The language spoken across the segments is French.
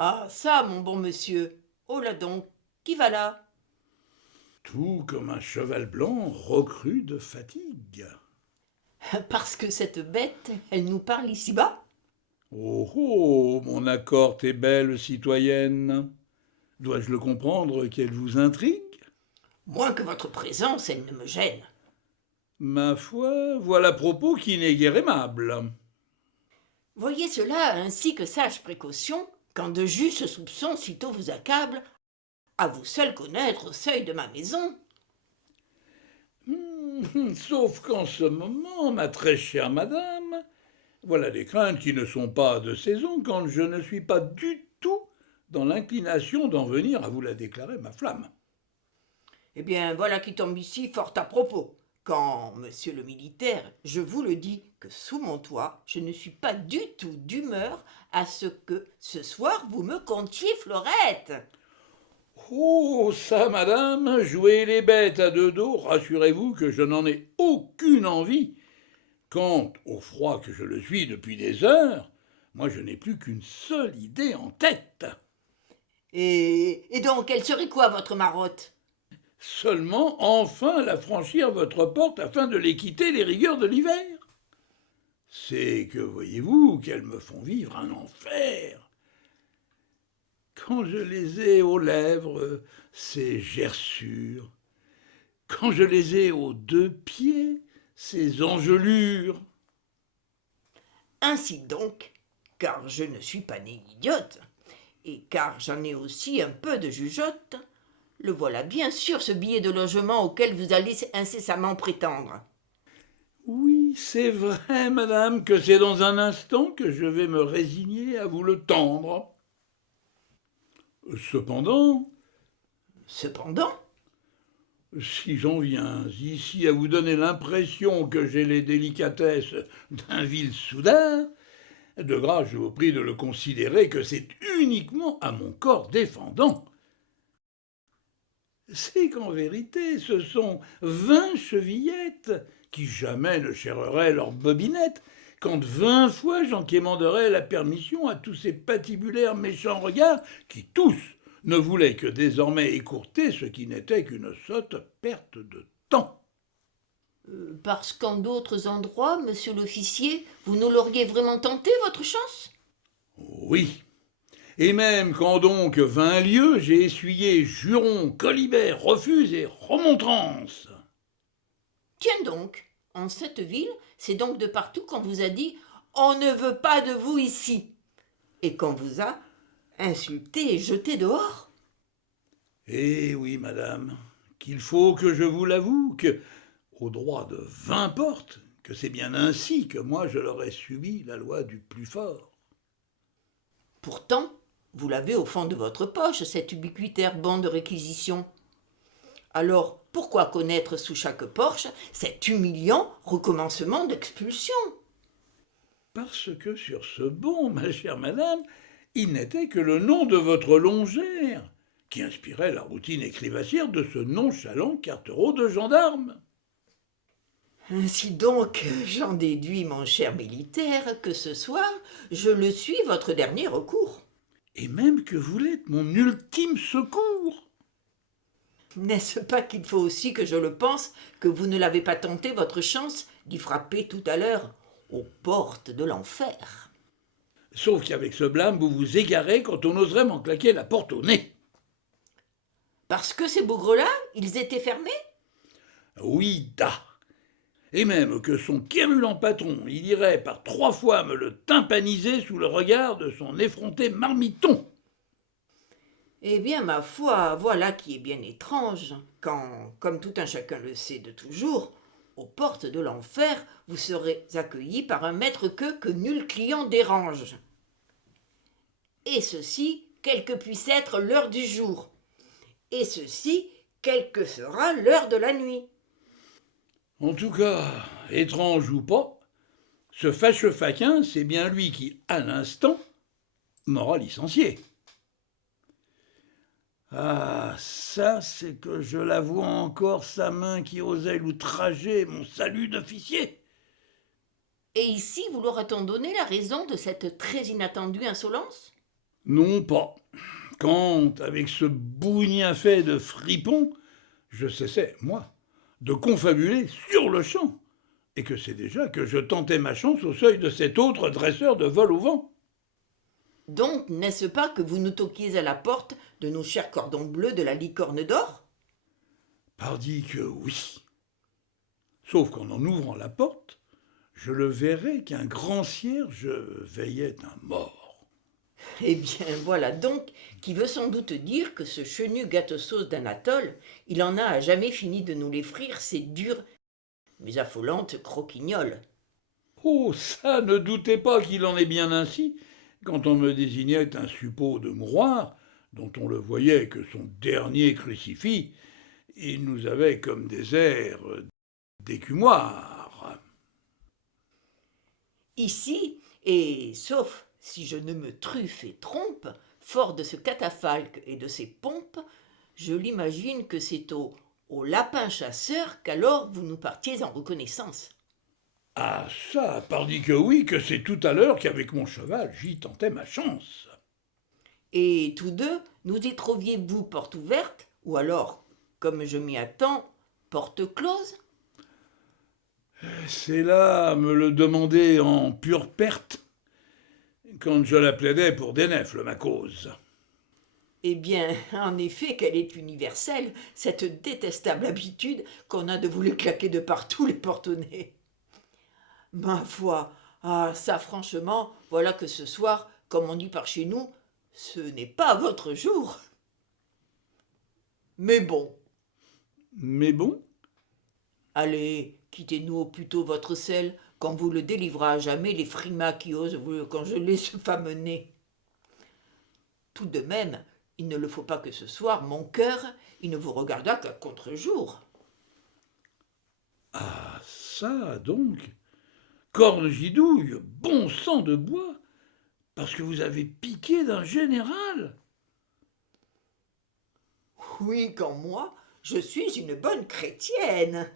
Ah, ça, mon bon monsieur. Oh là donc, qui va là? Tout comme un cheval blanc recru de fatigue. Parce que cette bête, elle nous parle ici-bas? Oh oh, mon accord est belle citoyenne. Dois-je le comprendre qu'elle vous intrigue? Moins que votre présence, elle ne me gêne. Ma foi, voilà propos qui n'est guère aimable. Voyez cela ainsi que sage précaution, quand de justes soupçons sitôt vous accablent, à vous seul connaître au seuil de ma maison. Sauf qu'en ce moment, ma très chère madame, voilà des craintes qui ne sont pas de saison quand je ne suis pas du tout dans l'inclination d'en venir à vous la déclarer, ma flamme. Eh bien, voilà qui tombe ici fort à propos. Quand, monsieur le militaire, je vous le dis que sous mon toit, je ne suis pas du tout d'humeur à ce que ce soir vous me contiez Fleurette. Oh, ça, madame, jouer les bêtes à deux dos, rassurez-vous que je n'en ai aucune envie. Quant au froid que je le suis depuis des heures, moi je n'ai plus qu'une seule idée en tête. Et donc, quelle serait quoi votre marotte? Seulement enfin la franchir votre porte afin de les quitter les rigueurs de l'hiver. C'est que, voyez-vous, qu'elles me font vivre un enfer. Quand je les ai aux lèvres, ces gerçures. Quand je les ai aux deux pieds, ces engelures. Ainsi donc, car je ne suis pas née idiote, et car j'en ai aussi un peu de jugeote, le voilà bien sûr ce billet de logement auquel vous allez incessamment prétendre. Oui, c'est vrai, madame, que c'est dans un instant que je vais me résigner à vous le tendre. Cependant, Cependant, si j'en viens ici à vous donner l'impression que j'ai les délicatesses d'un vil soudard, de grâce je vous prie de le considérer que c'est uniquement à mon corps défendant. C'est qu'en vérité ce sont 20 chevillettes qui jamais ne cherreraient leur bobinette, quand 20 fois j'en quémanderais la permission à tous ces patibulaires méchants regards qui tous ne voulaient que désormais écourter ce qui n'était qu'une sotte perte de temps. parce qu'en d'autres endroits, monsieur l'officier, vous ne l'auriez vraiment tenté, votre chance? Oui, et même quand donc 20 lieues j'ai essuyé jurons, colibets, refus et remontrances. Tiens donc, en cette ville, c'est donc de partout qu'on vous a dit on ne veut pas de vous ici, et qu'on vous a insulté et jeté dehors. Eh oui, madame, qu'il faut que je vous l'avoue, que, au droit de 20 portes, que c'est bien ainsi que moi je leur ai subi la loi du plus fort. Pourtant, vous l'avez au fond de votre poche, cette ubiquitaire bande de réquisition. Alors, pourquoi connaître sous chaque porche cet humiliant recommencement d'expulsion? Parce que sur ce bon, ma chère madame, il n'était que le nom de votre longère, qui inspirait la routine écrivassière de ce nonchalant cartereau de gendarme. Ainsi donc, j'en déduis, mon cher militaire, que ce soir, je le suis votre dernier recours. Et même que vous l'êtes mon ultime secours. N'est-ce pas qu'il faut aussi que je le pense, que vous ne l'avez pas tenté votre chance d'y frapper tout à l'heure aux portes de l'enfer? Sauf qu'avec ce blâme, vous vous égarez quand on oserait m'en claquer la porte au nez. Parce que ces bougres-là, ils étaient fermés? Oui, da. Et même que son quérulent patron, il irait par 3 fois me le tympaniser sous le regard de son effronté marmiton. Eh bien, ma foi, voilà qui est bien étrange, quand, comme tout un chacun le sait de toujours, aux portes de l'enfer, vous serez accueilli par un maître que nul client dérange. Et ceci, quelle que puisse être l'heure du jour. Et ceci, quelle que sera l'heure de la nuit. En tout cas, étrange ou pas, ce fâcheux faquin, c'est bien lui qui, à l'instant, m'aura licencié. Ah, ça, c'est que je la vois encore, sa main qui osait l'outrager, mon salut d'officier. Et ici, vous leur a-t-on donné la raison de cette très inattendue insolence? Non pas. Quand, avec ce bougnat fait de fripon, je cessais, moi, de confabuler sur le champ, et que c'est déjà que je tentais ma chance au seuil de cet autre dresseur de vol au vent. Donc, n'est-ce pas que vous nous toquiez à la porte de nos chers cordons bleus de la licorne d'or? Pardi que oui. Sauf qu'en ouvrant la porte, je le verrai qu'un grand cierge veillait un mort. Eh bien, voilà donc qui veut sans doute dire que ce chenu gâteau-sauce d'Anatole, il en a à jamais fini de nous les frire, ces dures mais affolantes croquignoles. Oh, ça, ne doutez pas qu'il en est bien ainsi, quand on me désignait un suppôt de mouroir, dont on le voyait que son dernier crucifix, il nous avait comme des airs d'écumoire. Ici, et sauf si je ne me truffe et trompe, fort de ce catafalque et de ses pompes, je l'imagine que c'est au lapin chasseur qu'alors vous nous partiez en reconnaissance. Ah ça, pardi que oui, que c'est tout à l'heure qu'avec mon cheval j'y tentais ma chance. Et tous deux, nous y trouviez-vous porte ouverte, ou alors, comme je m'y attends, porte close? C'est là me le demander en pure perte, quand je la plaidais pour Dénefle, ma cause. Eh bien, en effet, qu'elle est universelle, cette détestable habitude qu'on a de vous les claquer de partout les porte-nez. Ma foi, ah ça franchement, voilà que ce soir, comme on dit par chez nous, ce n'est pas votre jour. Mais bon, Mais bon, allez, quittez-nous au plus tôt votre sel, quand vous le délivrera à jamais les frimas qui osent vous congeler ce fameux nez. Tout de même, il ne le faut pas que ce soir, mon cœur, il ne vous regarda qu'à contre-jour. ah ça donc, corne gidouille, bon sang de bois, parce que vous avez piqué d'un général. Oui, quand moi, je suis une bonne chrétienne,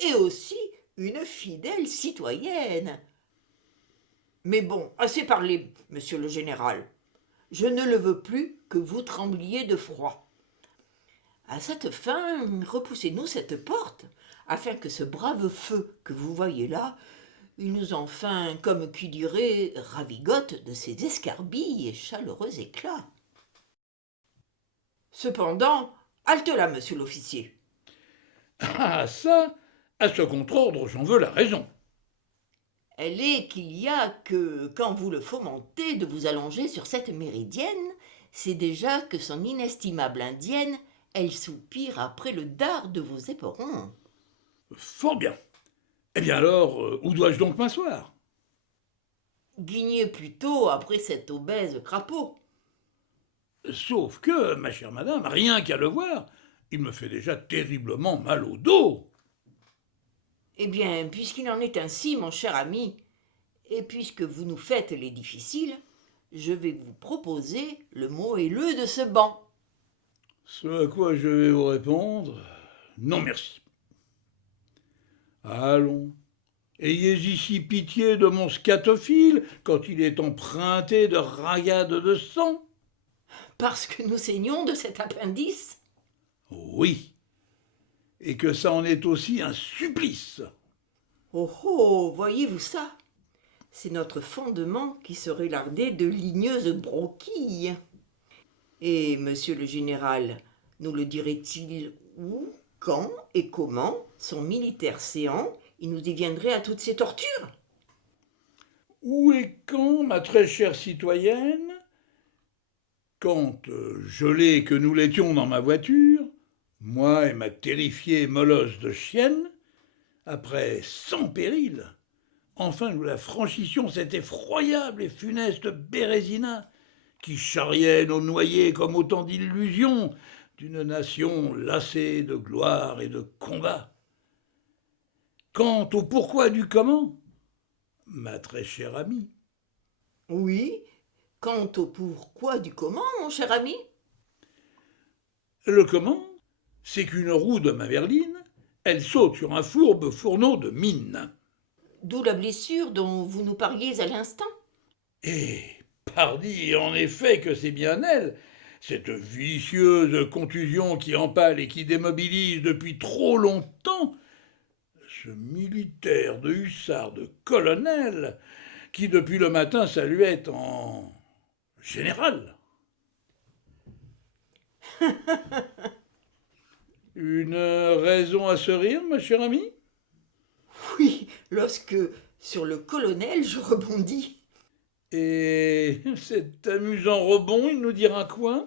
et aussi une fidèle citoyenne. Mais bon, assez parlé, monsieur le général. Je ne le veux plus que vous trembliez de froid. À cette fin, repoussez-nous cette porte, afin que ce brave feu que vous voyez là, il nous enfin, comme qui dirait, ravigote de ses escarbilles et chaleureux éclats. Cependant, halte là, monsieur l'officier. Ah ça, à ce contre-ordre, j'en veux la raison. Elle est qu'il y a que, quand vous le fomentez de vous allonger sur cette méridienne, c'est déjà que son inestimable indienne, elle soupire après le dard de vos éperons. Fort bien. Eh bien alors, où dois-je donc m'asseoir? Guignez plutôt après cet obèse crapaud. Sauf que, ma chère madame, rien qu'à le voir, il me fait déjà terriblement mal au dos. Eh bien, puisqu'il en est ainsi, mon cher ami, et puisque vous nous faites les difficiles, je vais vous proposer le moelleux de ce banc. Ce à quoi je vais vous répondre, non merci. Allons, ayez ici pitié de mon scatophile quand il est emprunté de ragades de sang. Parce que nous saignons de cet appendice. Oui, et que ça en est aussi un supplice. Oh oh, voyez-vous ça? C'est notre fondement qui serait lardé de ligneuses broquilles. Et monsieur le général, nous le dirait-il où, quand et comment, son militaire séant, il nous y viendrait à toutes ces tortures? Où et quand, ma très chère citoyenne, quand gelés que nous l'étions dans ma voiture, moi et ma terrifiée molosse de chienne, après 100 périls, enfin nous la franchissions cette effroyable et funeste Bérésina, qui charriait nos noyés comme autant d'illusions d'une nation lassée de gloire et de combat. Quant au pourquoi du comment, ma très chère amie, Oui, quant au pourquoi du comment, mon cher ami? le comment, c'est qu'une roue de ma berline, elle saute sur un fourbe fourneau de mine. D'où la blessure dont vous nous parliez à l'instant. Et Pardi, en effet que c'est bien elle, cette vicieuse contusion qui empale et qui démobilise depuis trop longtemps, ce militaire de hussard de colonel, qui depuis le matin saluait en général. Une raison à se rire, ma chère amie? Oui, lorsque, sur le colonel, je rebondis. Et cet amusant rebond, il nous dira quoi?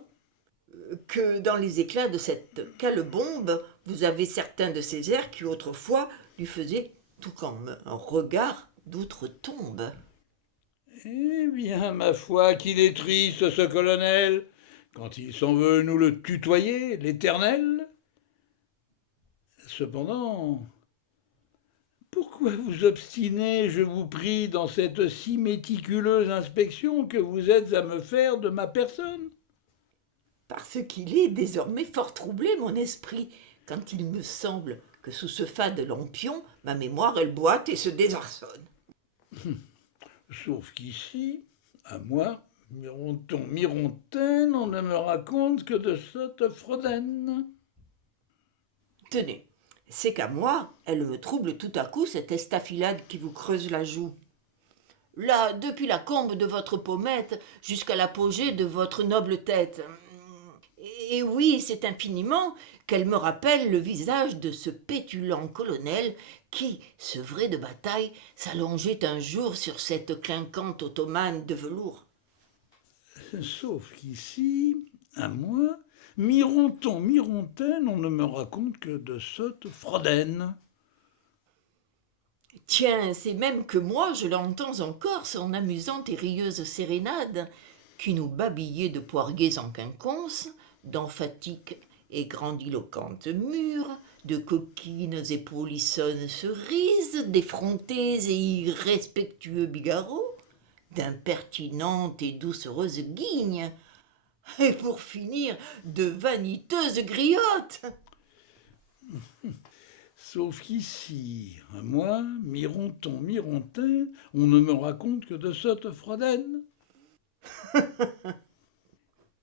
Que dans les éclats de cette cale-bombe, vous avez certains de ces airs qui autrefois lui faisaient tout comme un regard d'outre-tombe. Eh bien, ma foi, qu'il est triste, ce colonel, quand il s'en veut nous le tutoyer, l'éternel. Cependant, pourquoi vous obstinez, je vous prie, dans cette si méticuleuse inspection que vous êtes à me faire de ma personne? Parce qu'il est désormais fort troublé, mon esprit, quand il me semble que sous ce fade lampion, ma mémoire elle boite et se désarçonne. Sauf qu'ici, à moi, Mironton Mirontaine, on ne me raconte que de sottes fraudaines. Tenez, c'est qu'à moi, elle me trouble tout à coup cette estafilade qui vous creuse la joue. Là, depuis la combe de votre pommette jusqu'à l'apogée de votre noble tête. Et oui, c'est infiniment qu'elle me rappelle le visage de ce pétulant colonel qui, sevré de bataille, s'allongeait un jour sur cette clinquante ottomane de velours. Sauf qu'ici, à moi, Mironton Mirontaine, on ne me raconte que de sottes fraudaines. Tiens, c'est même que moi je l'entends encore, son amusante et rieuse sérénade, qui nous babillait de poirguets en quinconce, d'emphatiques et grandiloquentes mûres, de coquines et polissonnes cerises, d'effrontés et irrespectueux bigarreaux, d'impertinentes et doucereuses guignes, et pour finir, de vaniteuses griottes. Sauf qu'ici, à moi, Mironton Mirontaine, on ne me raconte que de sottes fraudaines.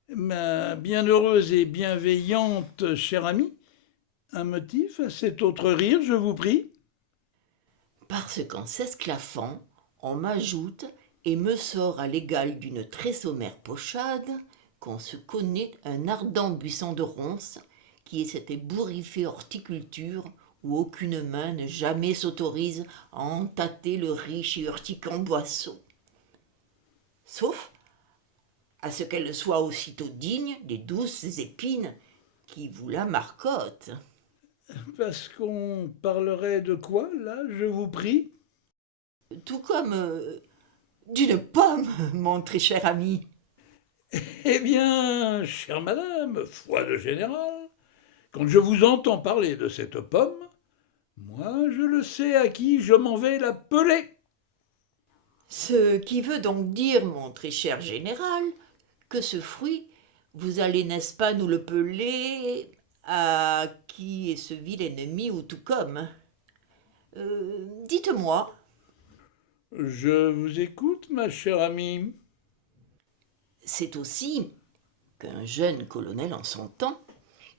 Ma bienheureuse et bienveillante chère amie, un motif à cet autre rire, je vous prie? Parce qu'en s'esclaffant, on m'ajoute et me sort à l'égal d'une très sommaire pochade qu'on se connaît un ardent buisson de ronces qui est cette ébouriffée horticulture où aucune main ne jamais s'autorise à entâter le riche et urticant boisseau. Sauf à ce qu'elle soit aussitôt digne des douces épines qui vous la marcotent. Parce qu'on parlerait de quoi, là, je vous prie? Tout comme d'une pomme, mon très cher ami. Eh bien, chère madame, foi de général, quand je vous entends parler de cette pomme, moi je le sais à qui je m'en vais la peler. Ce qui veut donc dire, mon très cher général, que ce fruit, vous allez, n'est-ce pas, nous le peler à qui est ce vil ennemi ou tout comme dites-moi. Je vous écoute, ma chère amie. C'est aussi qu'un jeune colonel en son temps,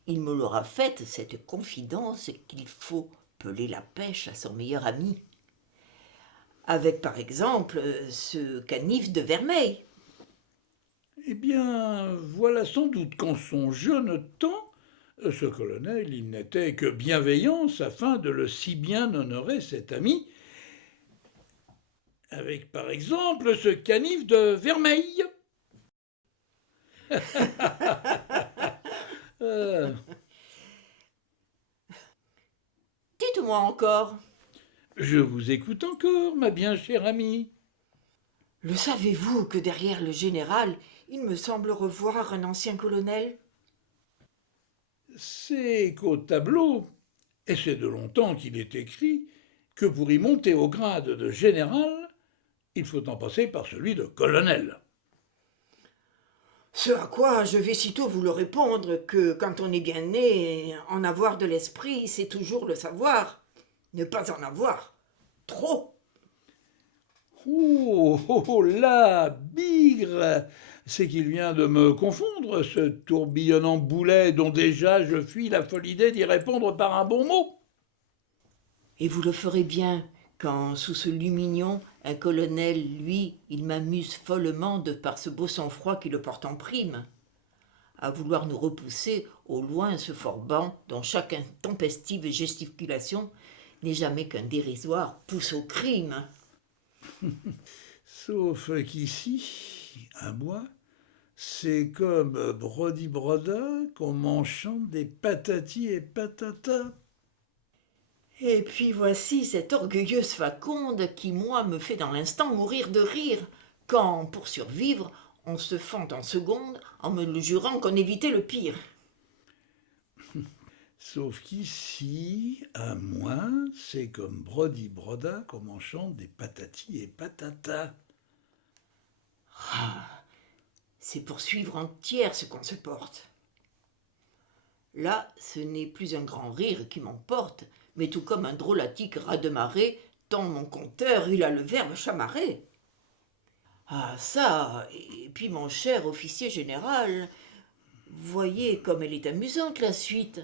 il me l'aura faite cette confidence qu'il faut peler la pêche à son meilleur ami. Avec par exemple ce canif de vermeil. Eh bien, voilà sans doute qu'en son jeune temps, ce colonel, il n'était que bienveillance afin de le si bien honorer cet ami, avec par exemple ce canif de vermeil. Dites-moi encore. Je vous écoute encore, ma bien chère amie. Le savez-vous que derrière le général, il me semble revoir un ancien colonel? C'est qu'au tableau, et c'est de longtemps qu'il est écrit, que pour y monter au grade de général, il faut en passer par celui de colonel. Ce à quoi je vais sitôt vous le répondre que quand on est bien né, en avoir de l'esprit, c'est toujours le savoir. Ne pas en avoir. Trop. Oh, oh, oh, là, bigre! C'est qu'il vient de me confondre, ce tourbillonnant boulet dont déjà je fuis la folle idée d'y répondre par un bon mot. Et vous le ferez bien, quand, sous ce lumignon, un colonel, lui, il m'amuse follement de par ce beau sang-froid qui le porte en prime, à vouloir nous repousser au loin ce forban dont chaque intempestive gesticulation n'est jamais qu'un dérisoire pousse au crime. Sauf qu'ici, à moi, c'est comme Brody-Broda qu'on m'enchante des patatis et patatas. Et puis voici cette orgueilleuse faconde qui, moi, me fait dans l'instant mourir de rire, quand, pour survivre, on se fend en seconde en me le jurant qu'on évitait le pire. Sauf qu'ici, à moi, c'est comme Brody-Broda qu'on m'enchante des patatis et patatas. C'est pour suivre entière ce qu'on se porte. Là, ce n'est plus un grand rire qui m'emporte, mais tout comme un drôlatique raz de marée, tant mon conteur, il a le verbe chamarrer. Ah ça, et puis mon cher officier général, voyez comme elle est amusante la suite,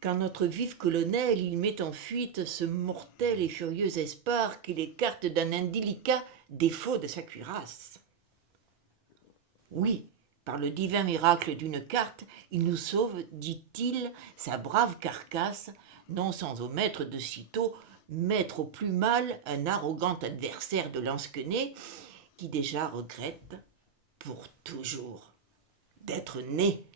quand notre vif colonel il met en fuite ce mortel et furieux espoir qu'il écarte d'un indélicat défaut de sa cuirasse. Oui, par le divin miracle d'une carte, il nous sauve, dit-il, sa brave carcasse, non sans omettre de sitôt mettre au plus mal un arrogant adversaire de lansquenet qui déjà regrette pour toujours d'être né.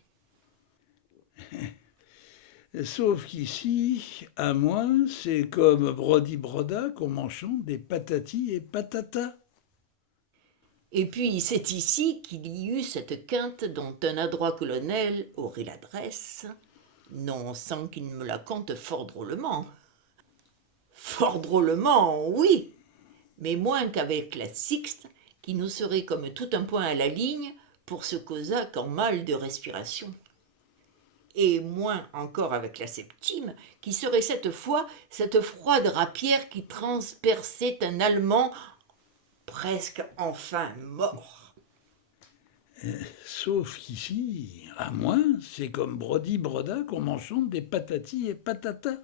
Sauf qu'ici, à moi, c'est comme Brody-Broda qu'on m'enchante des patatis et patatas. Et puis c'est ici qu'il y eut cette quinte dont un adroit colonel aurait l'adresse, non sans qu'il me la conte fort drôlement. Fort drôlement, oui, mais moins qu'avec la Sixte, qui nous serait comme tout un point à la ligne pour ce Cosaque en mal de respiration. Et moins encore avec la Septime, qui serait cette fois cette froide rapière qui transperçait un Allemand presque enfin mort. Sauf qu'ici, à moi, c'est comme Brody-Broda qu'on m'enchante des patatis et patatas.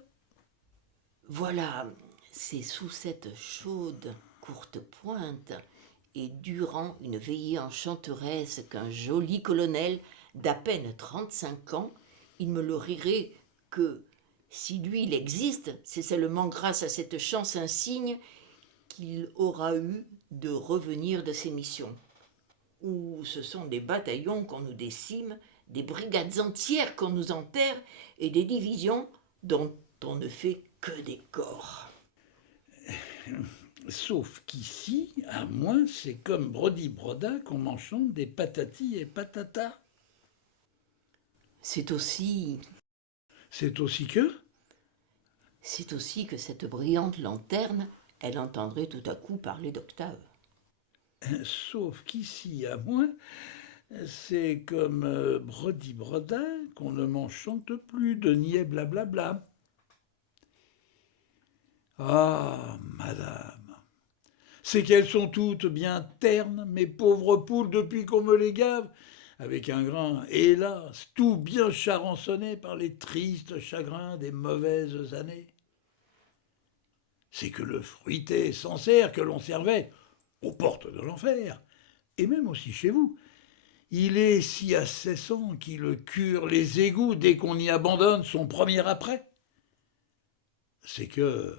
Voilà, c'est sous cette chaude courte pointe et durant une veillée enchanteresse qu'un joli colonel d'à peine 35 ans, il me le rirait que, si lui il existe, c'est seulement grâce à cette chance insigne qu'il aura eu de revenir de ses missions. Où ce sont des bataillons qu'on nous décime, des brigades entières qu'on nous enterre et des divisions dont on ne fait que des corps. Sauf qu'ici, à moi, c'est comme Brody-Broda qu'on m'enchante des patatis et patatas. C'est aussi C'est aussi que que cette brillante lanterne, elle entendrait tout à coup parler d'octave. Sauf qu'ici, à moi, c'est comme Brody-Broda qu'on ne m'enchante plus de niais blablabla. Ah, madame, c'est qu'elles sont toutes bien ternes, mes pauvres poules, depuis qu'on me les gave, avec un grain, hélas, tout bien charançonné par les tristes chagrins des mauvaises années. C'est que le fruité sincère que l'on servait aux portes de l'enfer, et même aussi chez vous, il est si ascessant qu'il cure les égouts dès qu'on y abandonne son premier après. C'est que,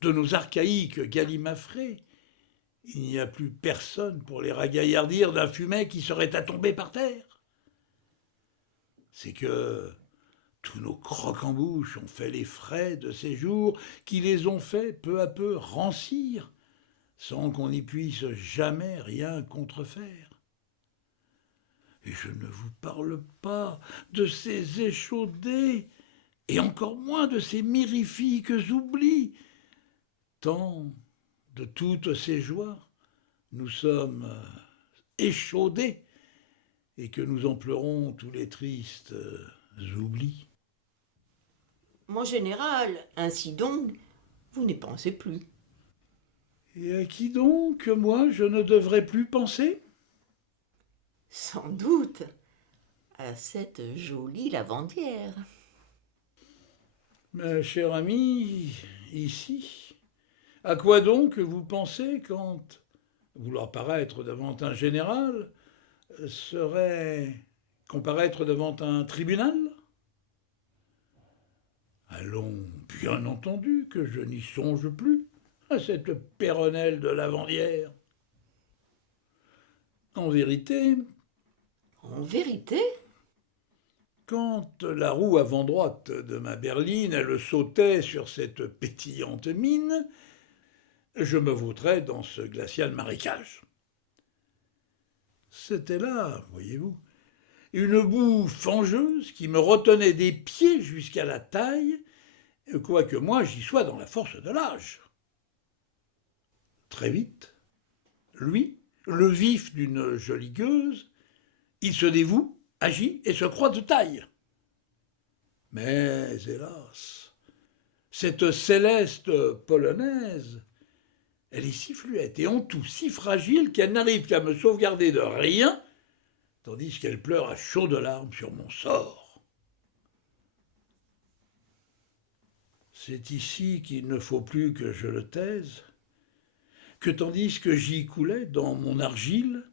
de nos archaïques galimafrés, il n'y a plus personne pour les ragaillardir d'un fumet qui serait à tomber par terre. C'est que tous nos crocs-en-bouche ont fait les frais de ces jours qui les ont fait peu à peu rancir, sans qu'on n'y puisse jamais rien contrefaire. Et je ne vous parle pas de ces échaudés, et encore moins de ces mirifiques oublis, tant de toutes ces joies nous sommes échaudés, et que nous en pleurons tous les tristes oublis. Mon général, ainsi donc, vous n'y pensez plus. Et à qui donc, moi, je ne devrais plus penser? Sans doute à cette jolie lavandière. Ma chère amie, ici, à quoi donc vous pensez quand, vouloir paraître devant un général, serait comparaître devant un tribunal? Allons, bien entendu que je n'y songe plus, à cette péronnelle de lavandière. En vérité, En vérité, quand la roue avant droite de ma berline, elle sautait sur cette pétillante mine, je me vautrais dans ce glacial marécage. C'était là, voyez-vous, une boue fangeuse qui me retenait des pieds jusqu'à la taille, quoique moi j'y sois dans la force de l'âge. Très vite, lui, le vif d'une jolie gueuse, il se dévoue, agit et se croit de taille. Mais hélas, cette céleste polonaise, elle est si fluette et en tout si fragile qu'elle n'arrive qu'à me sauvegarder de rien, tandis qu'elle pleure à chaudes larmes sur mon sort. C'est ici qu'il ne faut plus que je le taise, que tandis que j'y coulais dans mon argile,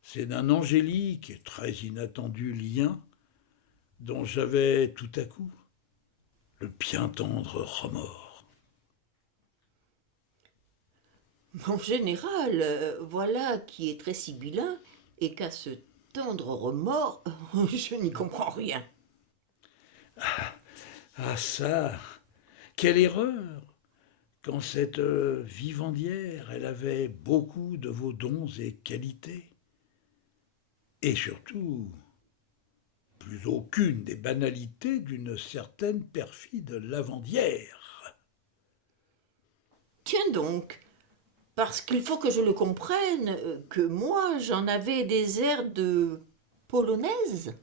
c'est d'un angélique et très inattendu lien dont j'avais tout à coup le bien tendre remords. mon général, voilà qui est très sibyllin et qu'à ce tendre remords, je n'y comprends rien. Ah ça, quelle erreur! Quand cette vivandière, elle avait beaucoup de vos dons et qualités. Et surtout, plus aucune des banalités d'une certaine perfide lavandière. Tiens donc, parce qu'il faut que je le comprenne, que moi j'en avais des airs de polonaise.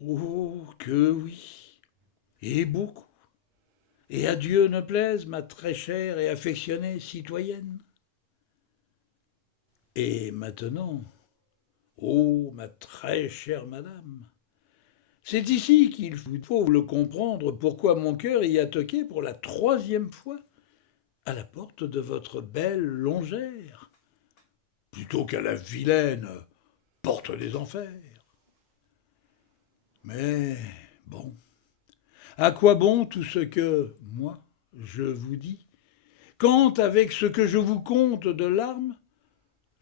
Oh, que oui, et beaucoup. Et à Dieu ne plaise, ma très chère et affectionnée citoyenne. Et maintenant, ô ma très chère madame, c'est ici qu'il faut le comprendre pourquoi mon cœur y a toqué pour la 3e fois à la porte de votre belle longère, plutôt qu'à la vilaine porte des enfers. Mais bon, à quoi bon tout ce que, moi, je vous dis, quand avec ce que je vous conte de larmes,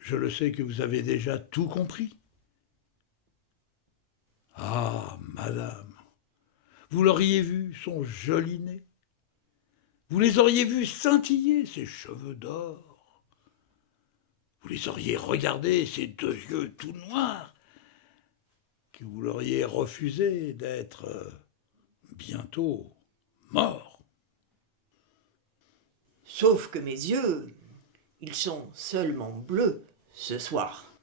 je le sais que vous avez déjà tout compris. Ah, madame, vous l'auriez vu, son joli nez. Vous les auriez vus scintiller, ses cheveux d'or. Vous les auriez regardés, ses 2 yeux tout noirs, que vous l'auriez refusé d'être bientôt mort. Sauf que mes yeux, ils sont seulement bleus ce soir.